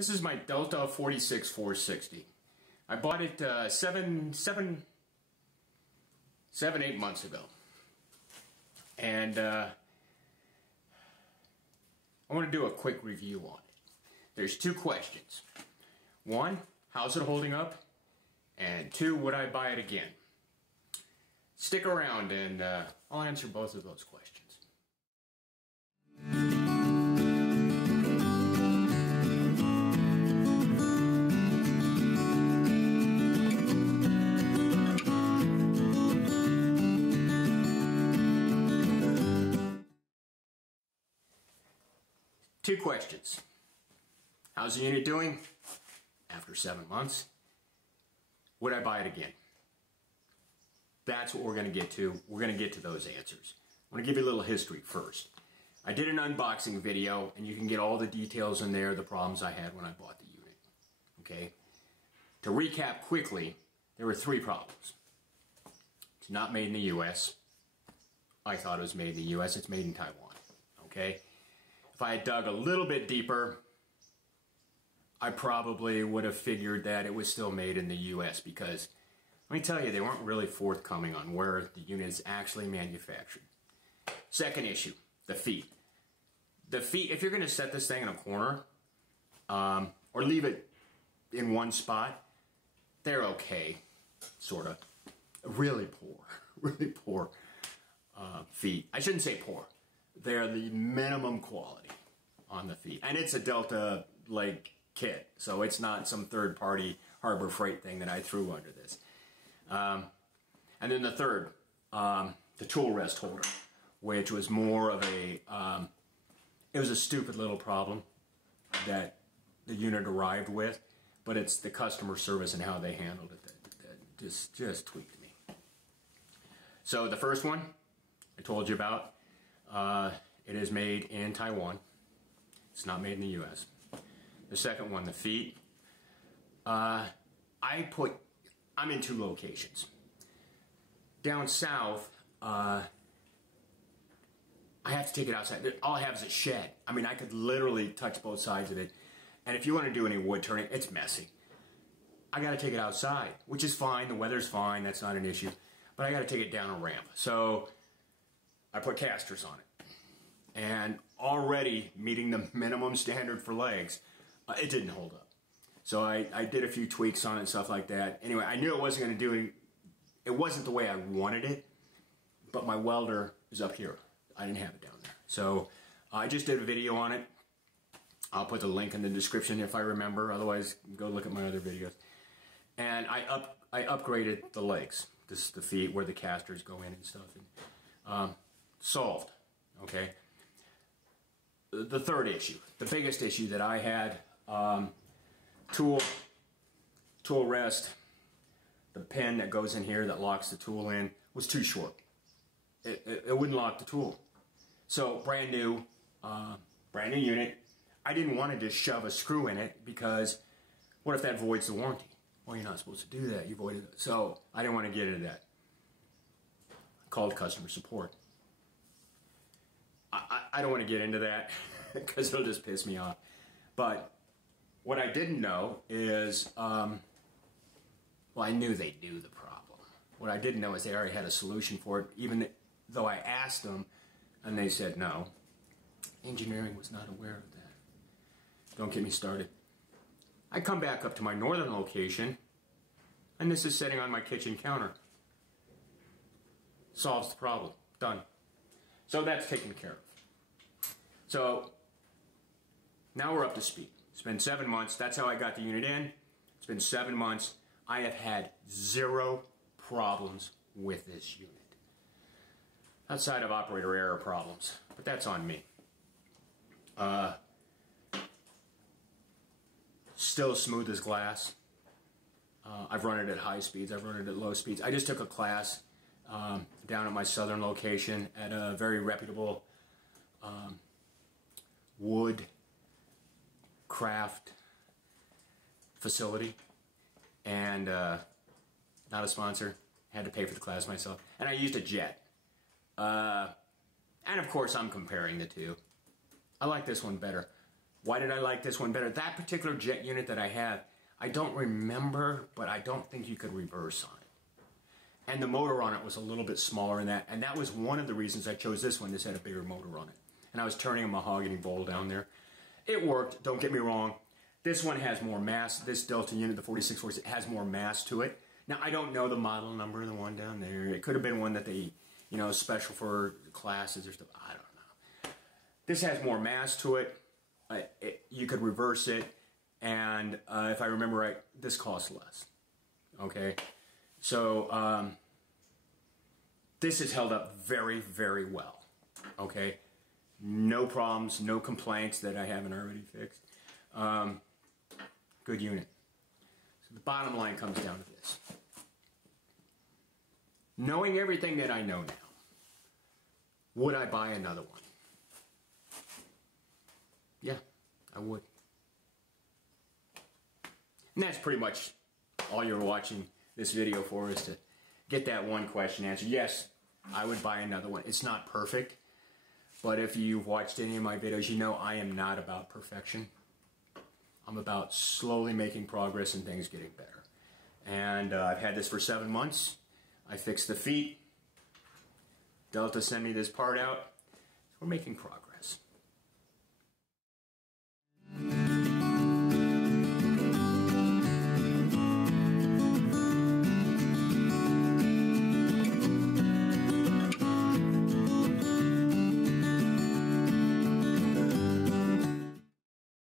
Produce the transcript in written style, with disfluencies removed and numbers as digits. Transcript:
This is my Delta 46460. I bought it 8 months ago. And I want to do a quick review on it. There's two questions. One, how's it holding up? And two, would I buy it again? Stick around and I'll answer both of those questions. Two questions. How's the unit doing after 7 months? Would I buy it again? That's what we're going to get to. We're going to get to those answers. I want to give you a little history first. I did an unboxing video, and you can get all the details in there, the problems I had when I bought the unit. Okay? To recap quickly, there were 3 problems. It's not made in the U.S. I thought it was made in the U.S. It's made in Taiwan. Okay? If I had dug a little bit deeper, I probably would have figured that it was still made in the U.S. because, let me tell you, they weren't really forthcoming on where the unit is actually manufactured. Second issue, the feet. The feet, if you're going to set this thing in a corner, or leave it in one spot, they're okay, sort of. Really poor feet. I shouldn't say poor. They're the minimum quality on the feet. And it's a Delta, like, kit, so it's not some third-party Harbor Freight thing that I threw under this. And then the third, the tool rest holder, which was more of a, it was a stupid little problem that the unit arrived with, but it's the customer service and how they handled it that just tweaked me. So the first one I told you about, it is made in Taiwan. It's not made in the U.S. The second one, the feet. I'm in 2 locations. Down south, I have to take it outside. All I have is a shed. I mean, I could literally touch both sides of it. And if you want to do any wood turning, it's messy. I got to take it outside, which is fine. The weather's fine. That's not an issue. But I got to take it down a ramp. So I put casters on it. And already meeting the minimum standard for legs, it didn't hold up. So I did a few tweaks on it and stuff like that. Anyway, I knew it wasn't going to do it. It wasn't the way I wanted it, but my welder is up here. I didn't have it down there. So I just did a video on it. I'll put the link in the description if I remember. Otherwise, go look at my other videos. And I upgraded the legs, the feet where the casters go in and stuff. And, solved. Okay. The third issue, the biggest issue that I had, tool rest, the pin that goes in here that locks the tool in was too short. It wouldn't lock the tool. So brand new unit. I didn't want to just shove a screw in it because what if that voids the warranty? Well, you're not supposed to do that. You voided it. So I didn't want to get into that. I called customer support. I don't want to get into that because it'll just piss me off. But what I didn't know is, well, I knew they knew the problem. What I didn't know is they already had a solution for it, even though I asked them and they said no. Engineering was not aware of that. Don't get me started. I come back up to my northern location and this is sitting on my kitchen counter. Solves the problem. Done. So that's taken care of. So now we're up to speed. It's been 7 months. That's how I got the unit in. It's been 7 months. I have had 0 problems with this unit. Outside of operator error problems. But that's on me. Still smooth as glass. I've run it at high speeds. I've run it at low speeds. I just took a class down at my southern location at a very reputable wood craft facility, and not a sponsor, had to pay for the class myself, and I used a jet, and of course I'm comparing the two. I like this one better. Why did I like this one better? That particular jet unit that I have, I don't remember, but I don't think you could reverse on it. And the motor on it was a little bit smaller than that, and that was one of the reasons I chose this one. This had a bigger motor on it. And I was turning a mahogany bowl down there. It worked, don't get me wrong. This one has more mass. This Delta unit, the 4646, has more mass to it. Now, I don't know the model number of the one down there. It could have been one that they, you know, special for classes or stuff. I don't know. This has more mass to it. You could reverse it. And if I remember right, this costs less. Okay? So, this has held up very, very well. Okay? No problems, no complaints that I haven't already fixed. Good unit. So the bottom line comes down to this. Knowing everything that I know now, would I buy another one? Yeah, I would. And that's pretty much all you're watching this video for, is to get that one question answered. Yes, I would buy another one. It's not perfect, but if you've watched any of my videos, you know I am not about perfection. I'm about slowly making progress and things getting better. And I've had this for 7 months. I fixed the feet. Delta sent me this part out. We're making progress.